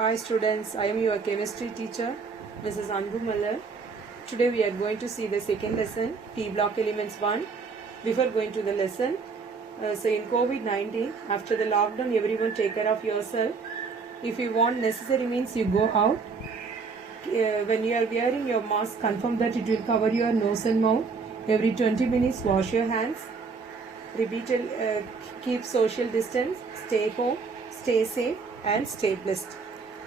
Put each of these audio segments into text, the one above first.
Hi students, I am your chemistry teacher, Mrs. Anbu Mallar. Today we are going to see the second lesson, P block elements 1. Before going to the lesson, so in COVID-19, after the lockdown, everyone take care of yourself. If you want necessary means you go out. When you are wearing your mask, confirm that it will cover your nose and mouth. Every 20 minutes, wash your hands. Keep social distance, stay home, stay safe and stay blessed.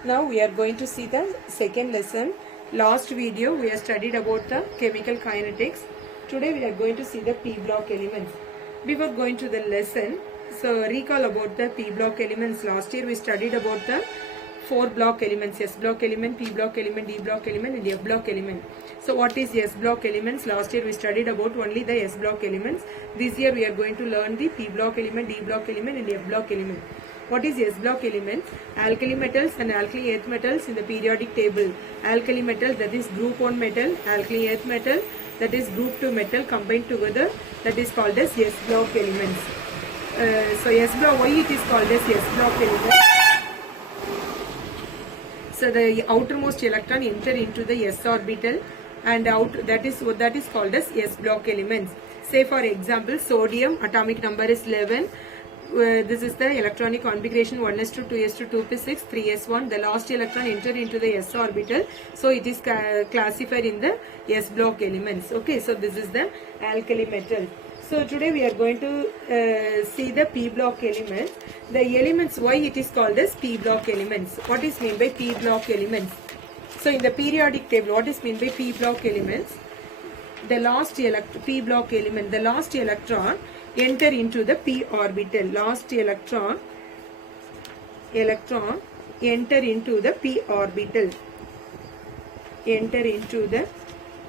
Now we are going to see the second lesson. Last video we have studied about the chemical kinetics. Today we are going to see the P block elements. Before going to the lesson, so recall about the P block elements. Last year we studied about the 4 block elements: S block element, P block element, D block element and F block element. So what is S block elements? Last year we studied about only the S block elements. This year we are going to learn the P block element, D block element and F block element. What is S block element? Alkali metals and alkali earth metals in the periodic table. Alkali metal, that is group 1 metal, alkali earth metal, that is group 2 metal combined together, that is called as S block elements. So S block, why it is called as S block element? So the outermost electron enter into the S orbital and that is called as S block elements. Say for example, sodium atomic number is 11. This is the electronic configuration 1s2, 2s2, 2p6, 3s1. The last electron enter into the S orbital, so it is classified in the S block elements. Okay, so this is the alkali metal. So today we are going to see the P block elements. The elements, why it is called as P block elements. What is meant by P block elements? So in the periodic table, what is meant by P block elements? The last P block element, the last electron enter into the P orbital. Last electron enter into the P orbital. Enter into the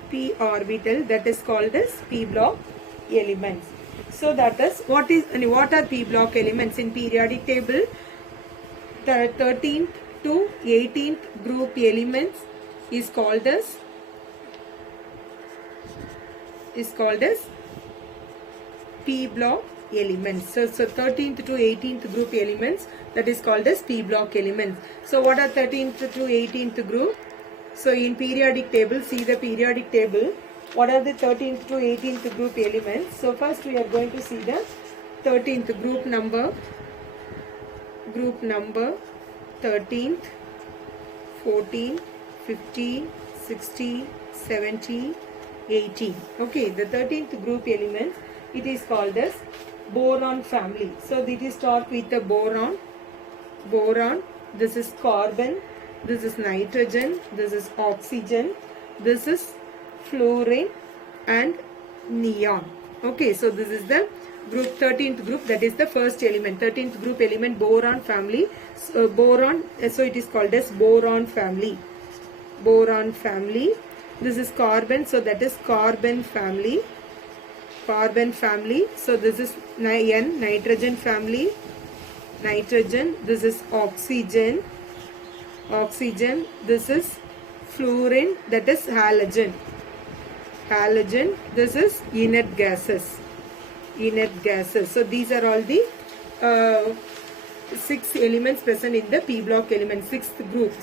P orbital, that is called as P block elements. So that is what are P block elements in periodic table? The 13th to 18th group elements is called as P block elements. So 13th to 18th group elements, that is called as P block elements. So what are 13th to 18th group? So in periodic table, see the periodic table. What are the 13th to 18th group elements? So first we are going to see the 13th group number 13th, 14, 15, 16, 17, 18. Okay, the 13th group elements, it is called as boron family. So it is start with the boron. This is carbon, this is nitrogen, this is oxygen, this is fluorine and neon. Okay, so this is the group 13th group, that is the first element, 13th group element, boron family. So boron, so it is called as boron family. This is carbon, so that is carbon family. So this is N, nitrogen family. This is oxygen. This is fluorine, that is halogen. This is inert gases. So these are all the 6 elements present in the P block element. 6th group,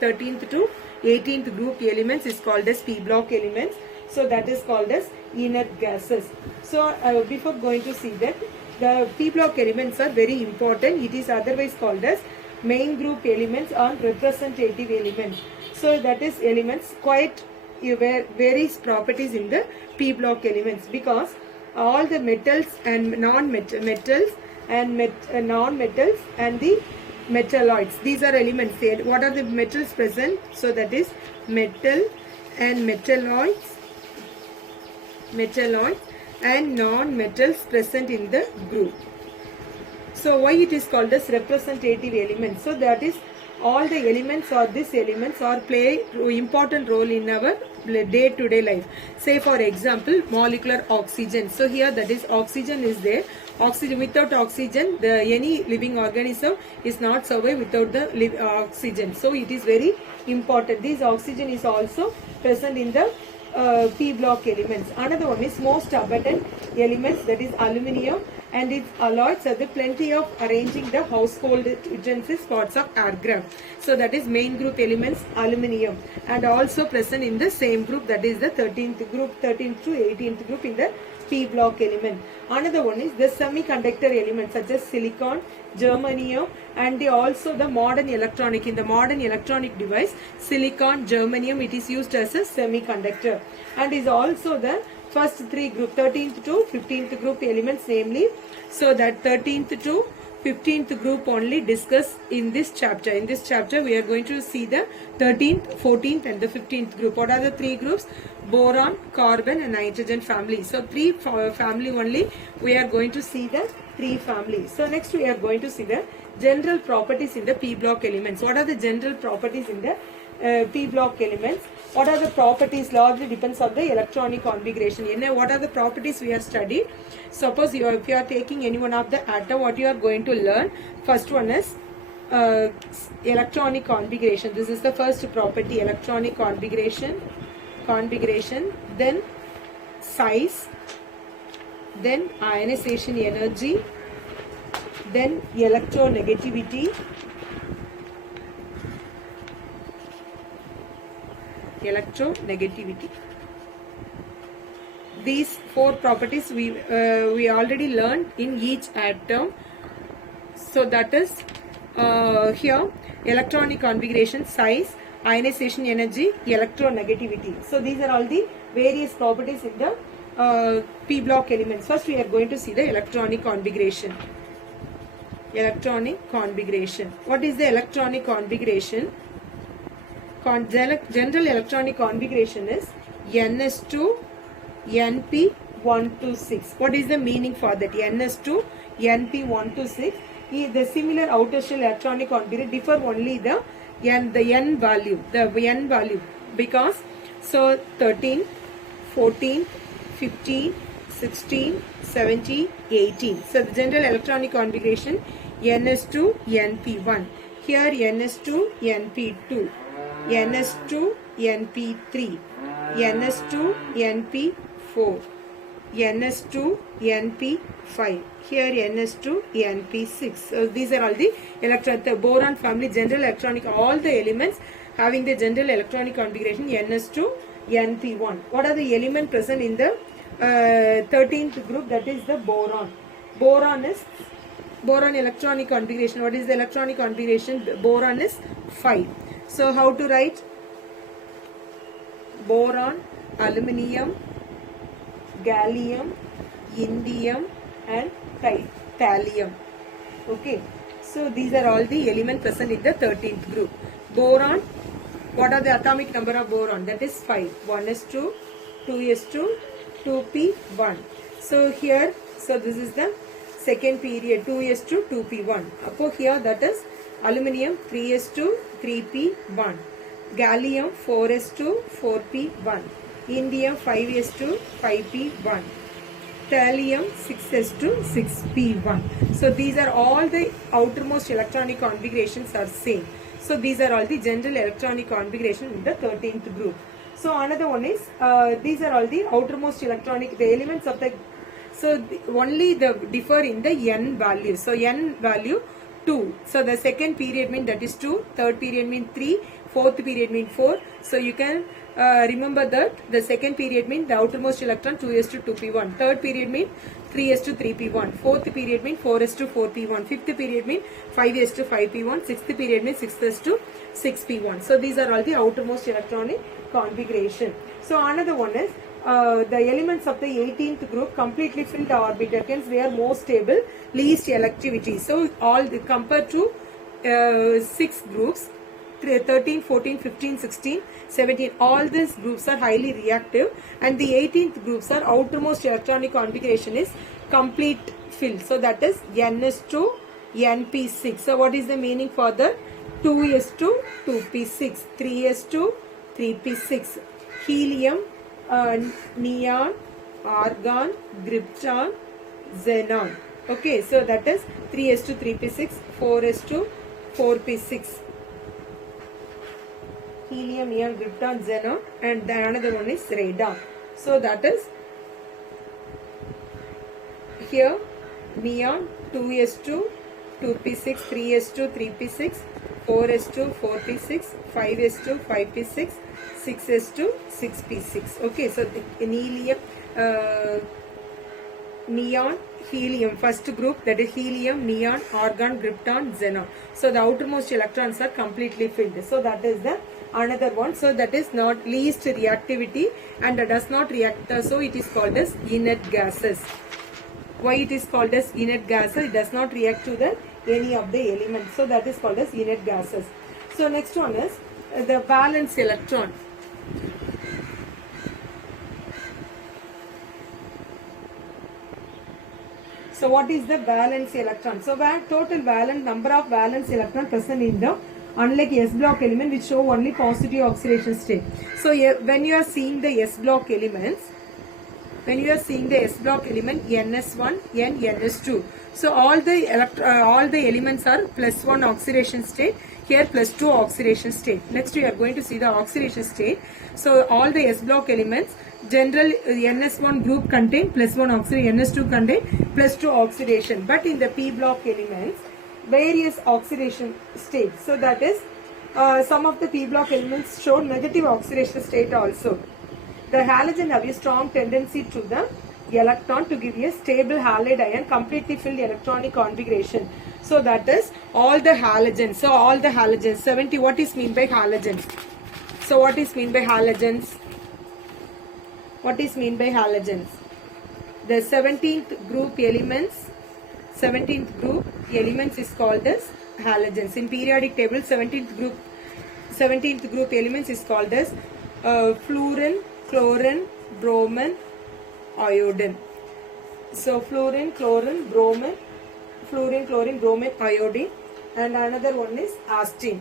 13th to 18th group elements is called as P block elements. So that is called as inert gases. So before going to see that, the P block elements are very important. It is otherwise called as main group elements or representative elements. So that is elements quite various properties in the P block elements, because all the metals and non-metals and non-metals and the metalloids, these are elements. What are the metals present? So that is metal and metalloids and non-metals present in the group. So why it is called as representative elements? So that is all the elements or these elements are play important role in our day-to-day life. Say for example, molecular oxygen. So here that is oxygen is there. Oxygen, without oxygen, any living organism is not survive without the oxygen. So it is very important. This oxygen is also present in the P block elements. Another one is most abundant elements, that is aluminium and its alloys are the plenty of arranging the household utensils parts of aircraft. So that is main group elements aluminium, and also present in the same group, that is the 13th group, 13th to 18th group in the P block element. Another one is the semiconductor elements such as silicon, germanium, and also the modern electronic. In the modern electronic device, silicon, germanium, it is used as a semiconductor, and is also the first three group, 13th to 15th group elements, namely. So that 13th to 15th group only discuss in this chapter. In this chapter, we are going to see the 13th, 14th and the 15th group. What are the three groups? Boron, carbon and nitrogen family. So three family only we are going to see the three families. So next we are going to see the general properties in the P block elements. What are the general properties in the P block elements? What are the properties? Largely depends on the electronic configuration. What are the properties we have studied? Suppose if you are taking any one of the atom, what you are going to learn? First one is electronic configuration. This is the first property, electronic configuration. Then size, then ionization energy, then electronegativity, These four properties we already learned in each atom. So that is here electronic configuration, size, ionization energy, electronegativity. So these are all the various properties in the P block elements. First we are going to see the electronic configuration. What is the electronic configuration? General electronic configuration is NS2 NP126. What is the meaning for that? NS2 NP126. The similar outer shell electronic configuration differ only the N value, because so 13, 14, 15, 16, 17, 18. So the general electronic configuration NS2 NP1. Here NS2 NP2. NS2 NP3, NS2 NP4, NS2 NP5, here NS2 NP6. So these are all the boron family general electronic, all the elements having the general electronic configuration NS2 NP1. What are the elements present in the 13th group? That is the boron. Boron electronic configuration. What is the electronic configuration? Boron is 5. So how to write? Boron, aluminium, gallium, indium and thallium. Okay. So these are all the elements present in the 13th group. Boron, what are the atomic number of boron? That is 5. 1s2, 2s2, 2p1. So here, so this is the second period, 2s2, 2p1. So here that is aluminium 3s2, 3p1. Gallium 4s2, 4p1. Indium 5s2, 5p1. Thallium 6s2, 6p1. So these are all the outermost electronic configurations are same. So these are all the general electronic configuration in the 13th group. So another one is these are all the outermost electronic, the elements of the, so only the differ in the N value. So N value 2. So the second period mean that is 2, third period mean 3, fourth period mean 4. So you can remember that the second period mean the outermost electron 2s2 2p1, third period mean 3s2 3p1, fourth period mean 4s2 4p1, fifth period mean 5s2 5p1, sixth period mean 6s2 6p1. So these are all the outermost electronic configuration. So another one is the elements of the 18th group completely filled orbiter, hence they are more stable, least electivity. So all the, compared to 6 groups, 13, 14, 15, 16, 17, all these groups are highly reactive, and the 18th groups are outermost electronic configuration is complete fill. So that is NS2 NP6. So what is the meaning for the 2s2 2p6, 3s2 3p6, helium, neon, argon, krypton, xenon. Okay, so that is 3s2 3p6, 4s2 4p6. Helium, neon, krypton, xenon, and the another one is radon. So that is here neon 2s2 2p6 3s2 3p6 4s2 4p6 5s2 5p6 6s2 6p6. Okay, so the neon, helium, first group, that is helium, neon, argon, krypton, xenon. So the outermost electrons are completely filled. So that is the another one. So that is not least reactivity and does not react. So it is called as inert gases. Why it is called as inert gases? It does not react to the any of the elements. So that is called as inert gases. So next one is the valence electron. So what is the valence electron? So total valence number of valence electron present in the, unlike S block element which show only positive oxidation state. So when you are seeing the S block elements, NS1, N, NS2. So all the elements are +1 oxidation state. Here +2 oxidation state. Next we are going to see the oxidation state. So all the S block elements, general NS1 group contain +1 oxidation, NS2 contain +2 oxidation. But in the P block elements, various oxidation states. So that is some of the P block elements show negative oxidation state also. The halogen have a strong tendency to the electron to give a stable halide ion, completely filled electronic configuration. So that is all the halogens. So all the halogens, 70, what is mean by halogens? So what is mean by halogens? What is mean by halogens? The 17th group elements is called as halogens. In periodic table, 17th group elements is called as fluorine, chlorine, bromine, iodine. So fluorine, chlorine, bromine, iodine, and another one is arsen.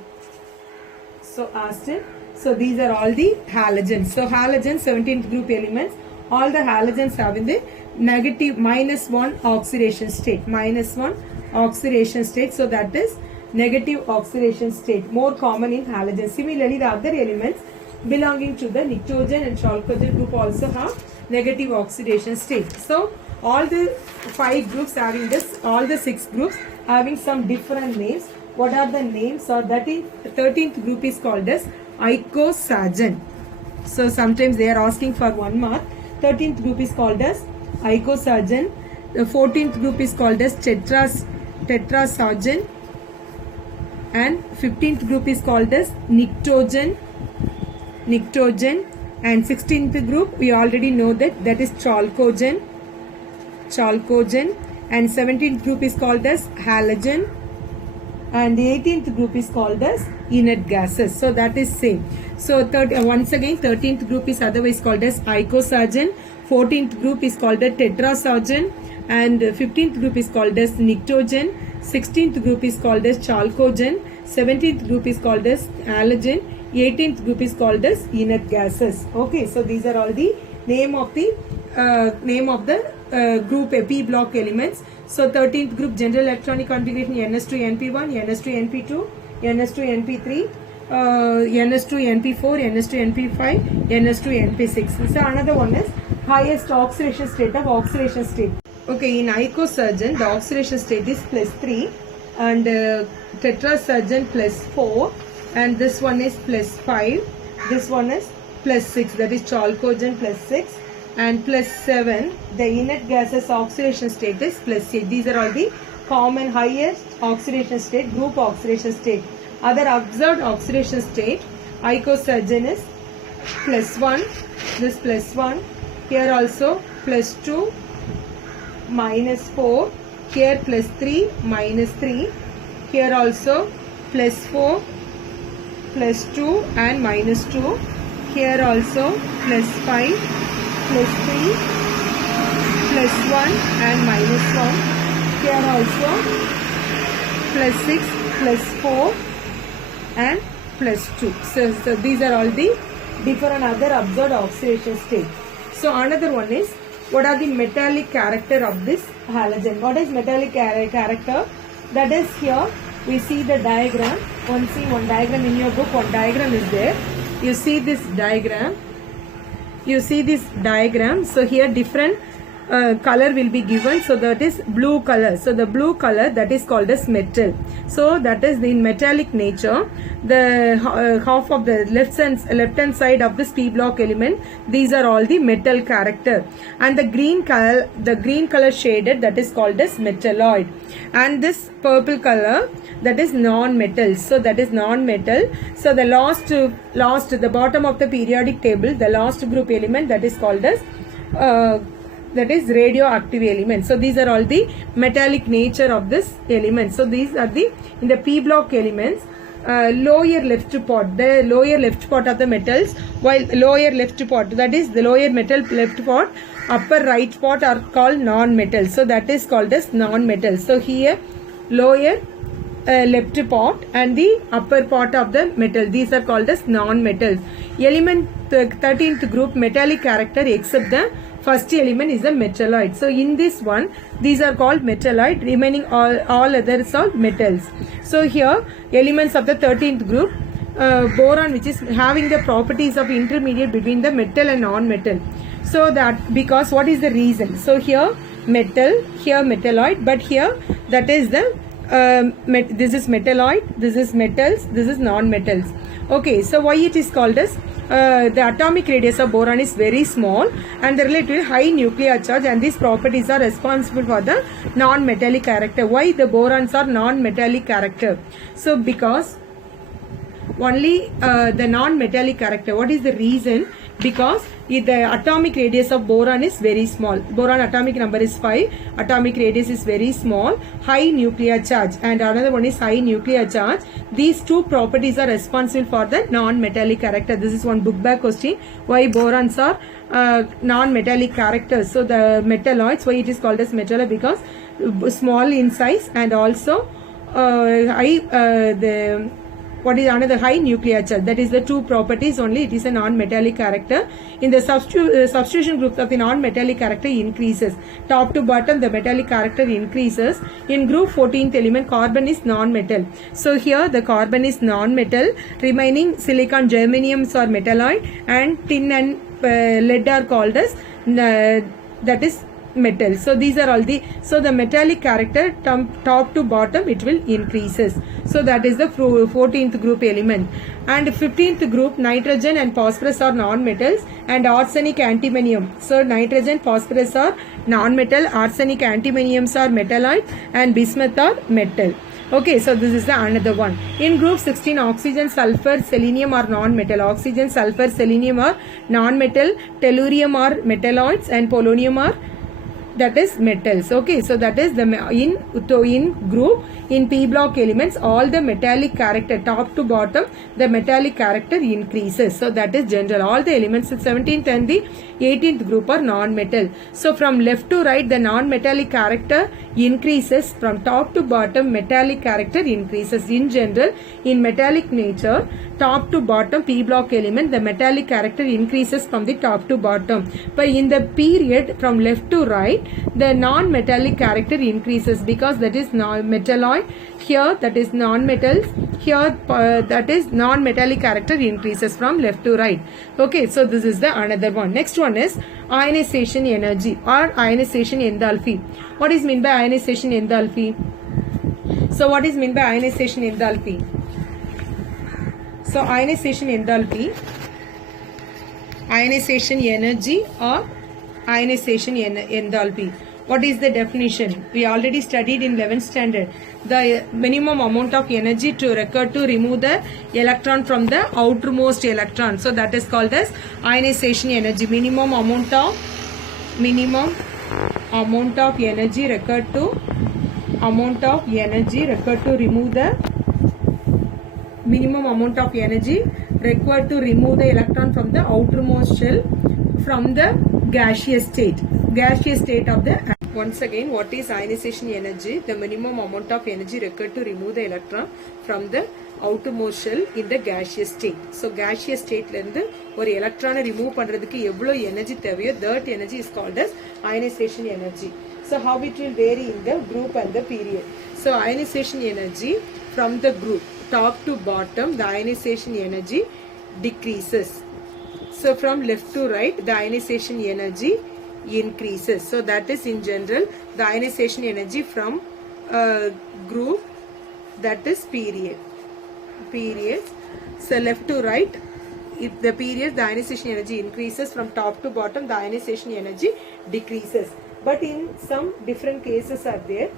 So arsen. So these are all the halogens. So halogens, 17th group elements, all the halogens having the negative -1 oxidation state. -1 oxidation state. So that is negative oxidation state, more common in halogens. Similarly, the other elements belonging to the nitrogen and chalcogen group also have negative oxidation state. So all the 5 groups having this, all the 6 groups having some different names. What are the names? So that is 13th group is called as icosagen. So sometimes they are asking for 1 mark. 13th group is called as icosagen. The 14th group is called as tetrasagen, and 15th group is called as nictogen, and 16th group we already know that is chalcogen, and 17th group is called as halogen, and the 18th group is called as inert gases. So that is same. So once again, 13th group is otherwise called as icosagen, 14th group is called as tetrasagen, and 15th group is called as nictogen, 16th group is called as chalcogen, 17th group is called as halogen, 18th group is called as inert gases. Okay, so these are all the name of the group P block elements. So 13th group general electronic configuration NS2NP1, NS2NP2, NS2NP3, NS2NP4, NS2NP5, NS2NP6. So another one is highest oxidation state of oxidation state. Okay, in icosagen the oxidation state is +3, and tetrasagen +4, and this one is +5, this one is +6, that is chalcogen +6, and +7. The inert gases oxidation state is +8. These are all the common highest oxidation state, group oxidation state. Other observed oxidation state, icosagen is +1, this +1, here also +2, -4, here +3, -3, here also +4, +2 and -2, here also +5, +3, +1 and -1, here also +6, +4 and +2. So these are all the different other observed oxidation states. So another one is, what are the metallic character of this halogen? What is metallic character? That is, here we see the diagram. One diagram in your book, one diagram is there. You see this diagram. So here different color will be given. So that is blue color. So the blue color, that is called as metal. So that is in metallic nature. The half of the left hand side of this p block element, these are all the metal character. And the green color shaded, that is called as metalloid. And this purple color, that is non-metal. So that is non-metal. So the the bottom of the periodic table, the last group element, that is called as that is radioactive element. So these are all the metallic nature of this element. So these are the in the p block elements. Lower left part, the lower left part of the metals, while lower left part, that is the lower metal left part, upper right part are called non-metal. So that is called as non-metal. So here lower left part and the upper part of the metal, these are called as non-metals. Element 13th group, metallic character, except the first element is a metalloid. So in this one, these are called metalloid, remaining all others are metals. So here elements of the 13th group, boron, which is having the properties of intermediate between the metal and non-metal. So that, because what is the reason? So here metal, here metalloid, but here that is the this is metalloid, this is metals, this is non-metals. Okay, so why it is called as the atomic radius of boron is very small and the relatively high nuclear charge, and these properties are responsible for the non-metallic character. Why the borons are non-metallic character? So because only the non-metallic character. What is the reason? Because the atomic radius of boron is very small. Boron atomic number is 5. Atomic radius is very small. High nuclear charge, and another one is high nuclear charge. These two properties are responsible for the non-metallic character. This is one book bag question. Why borons are non-metallic characters? So the metalloids, why it is called as metalloid? Because small in size and also what is another high nuclear charge. That is the two properties only. It is a non-metallic character. In the substitution group of the non-metallic character increases. Top to bottom the metallic character increases. In group 14th element, carbon is non-metal. So here the carbon is non-metal. Remaining silicon, germaniums are metalloid, and tin and lead are called as that is metal. So these are all the, so the metallic character top to bottom it will increases. So that is the 14th group element. And 15th group, nitrogen and phosphorus are non-metals, and arsenic, antimonium. So nitrogen, phosphorus are non-metal, arsenic, antimoniums are metalloid, and bismuth are metal. Okay, so this is the another one. In group 16, oxygen, sulfur, selenium are non-metal. Oxygen, sulfur, selenium are non-metal, tellurium are metalloids, and polonium are that is metals. Okay, so that is the in group in p block elements, all the metallic character top to bottom the metallic character increases. So that is general. All the elements in 17th and the 18th group are non-metal. So from left to right the non-metallic character increases, from top to bottom metallic character increases. In general, in metallic nature, top to bottom p block element, the metallic character increases from the top to bottom. But in the period from left to right, the non-metallic character increases, because that is metalloid, here that is non-metals, here that is non-metallic character increases from left to right. Okay, so this is the another one. Next one is ionization energy or ionization enthalpy. What is meant by ionization enthalpy? So what is meant by ionization enthalpy? So ionization enthalpy, ionization energy or ionization enthalpy. What is the definition? We already studied in 11th standard. The minimum amount of energy to required to remove the electron from the outermost electron. So that is called as ionization energy. Minimum amount of energy required to remove the minimum amount of energy required to remove the electron from the outermost shell from the gaseous state of the. Once again, what is ionization energy? The minimum amount of energy required to remove the electron from the outermost shell in the gaseous state. So gaseous state லந்து ஒரு electron remove பண்றதுக்கு எவ்வளவு energy தேவையோ, that energy is called as ionization energy. So how it will vary in the group and the period. So ionization energy from the group top to bottom, the ionization energy decreases. So from left to right, the ionization energy increases. So that is in general the ionization energy from group, that is periods. So left to right, if the periods, the ionization energy increases. From top to bottom, the ionization energy decreases. But in some different cases are there.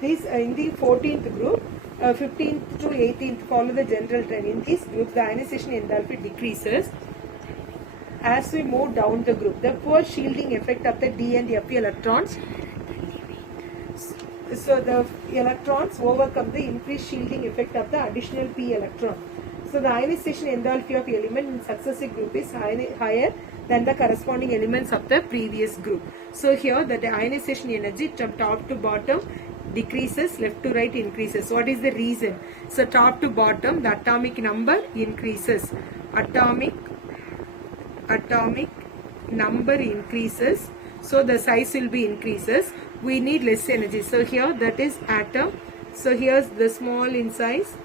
These in the 14th group, 15th to 18th follow the general trend. In this group, the ionization enthalpy decreases as we move down the group. The poor shielding effect of the d and f electrons. So the electrons overcome the increased shielding effect of the additional p electron. So the ionization enthalpy of element in successive group is higher than the corresponding elements of the previous group. So here the ionization energy from top to bottom decreases, left to right increases. What is the reason? So top to bottom, the atomic number increases. Atomic number increases, so the size will be increases. We need less energy. So here that is atom. So here's the small in size.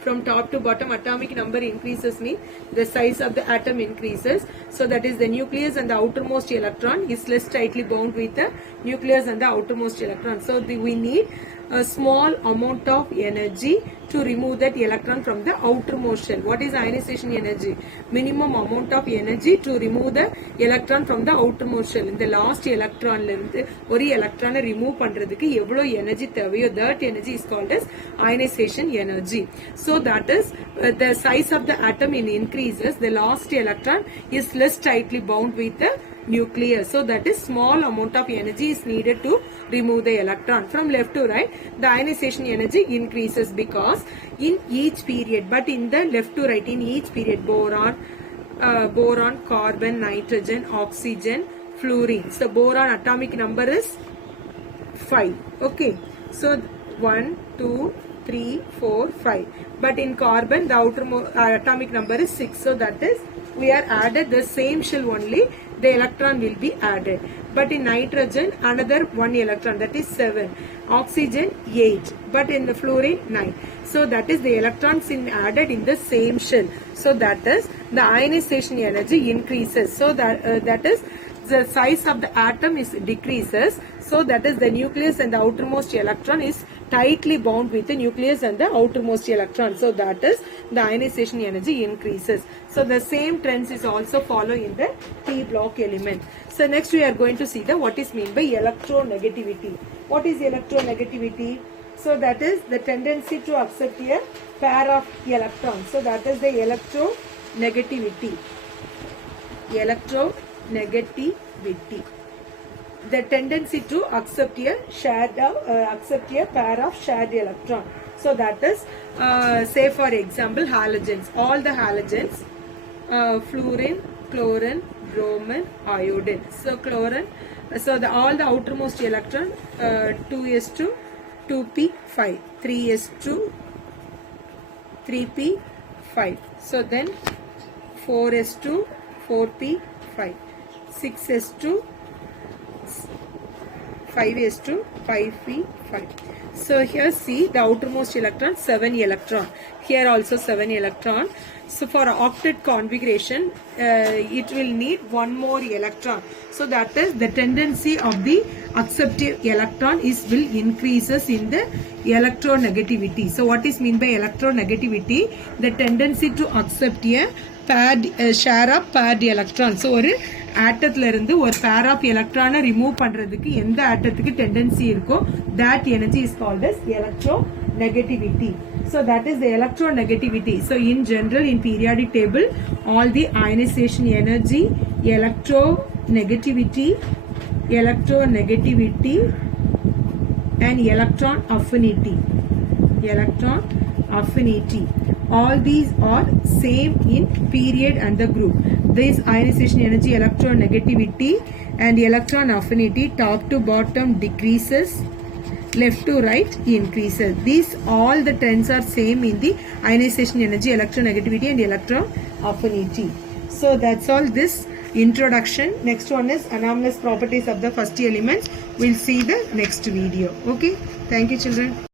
From top to bottom, atomic number increases means the size of the atom increases. So that is the nucleus and the outermost electron is less tightly bound with the nucleus and the outermost electron. So we need a small amount of energy to remove that electron from the outermost shell. What is ionization energy? Minimum amount of energy to remove the electron from the outermost shell. In the last electron ஒரு electron remove பண்றதுக்கு எவ்வளவு energy தேவையோ, that energy is called as ionization energy. So that is the size of the atom increases, the last electron is less tightly bound with the nucleus. So that is small amount of energy is needed to remove the electron. From left to right, the ionization energy increases because in each period, but in the left to right, in each period, boron, carbon, nitrogen, oxygen, fluorine. So boron atomic number is 5. Okay. So 1, 2, 3, 4, 5. But in carbon, the outermost atomic number is 6. So that is, we are added the same shell only, the electron will be added. But in nitrogen, another 1 electron, that is 7. Oxygen 8. But in the fluorine 9. So that is the electrons added in the same shell. So that is the ionization energy increases. So that is the size of the atom is decreases. So that is the nucleus and the outermost electron is tightly bound with the nucleus and the outermost electron. So that is the ionization energy increases. So the same trends is also follow in the p block element. So next we are going to see the what is mean by electronegativity. What is electronegativity? So that is the tendency to accept a pair of electrons. So that is the electronegativity. Electronegativity. The tendency to accept a pair of shared electron. So that is say for example halogens. All the halogens, fluorine, chlorine, bromine, iodine. So chlorine. So all the outermost electron 2s2 2p5, 3s2 3p5. So then 4s2 4p5, 6s2 5s2 5p5. So here see the outermost electron 7 electron. Here also 7 electron. So for octet configuration, it will need one more electron. So that is the tendency of the acceptive electron will increases in the electronegativity. So what is mean by electronegativity? The tendency to accept a share of paired electron. So ஒரு ஆட்டத்துல இருந்து ஒரு pair of electron remove பண்றதுக்கு எந்த ஆட்டத்துக்கு tendency இருக்கோ, that energy is called as electronegativity. So that is the electronegativity. So in general, in periodic table, all the ionization energy, electronegativity and electron affinity. All these are same in period and the group. This ionization energy, electronegativity and electron affinity, top to bottom decreases, left to right increases. These all the trends are same in the ionization energy, electronegativity and electron affinity. So that's all this introduction. Next one is anomalous properties of the first elements. We'll see the next video. Okay. Thank you, children.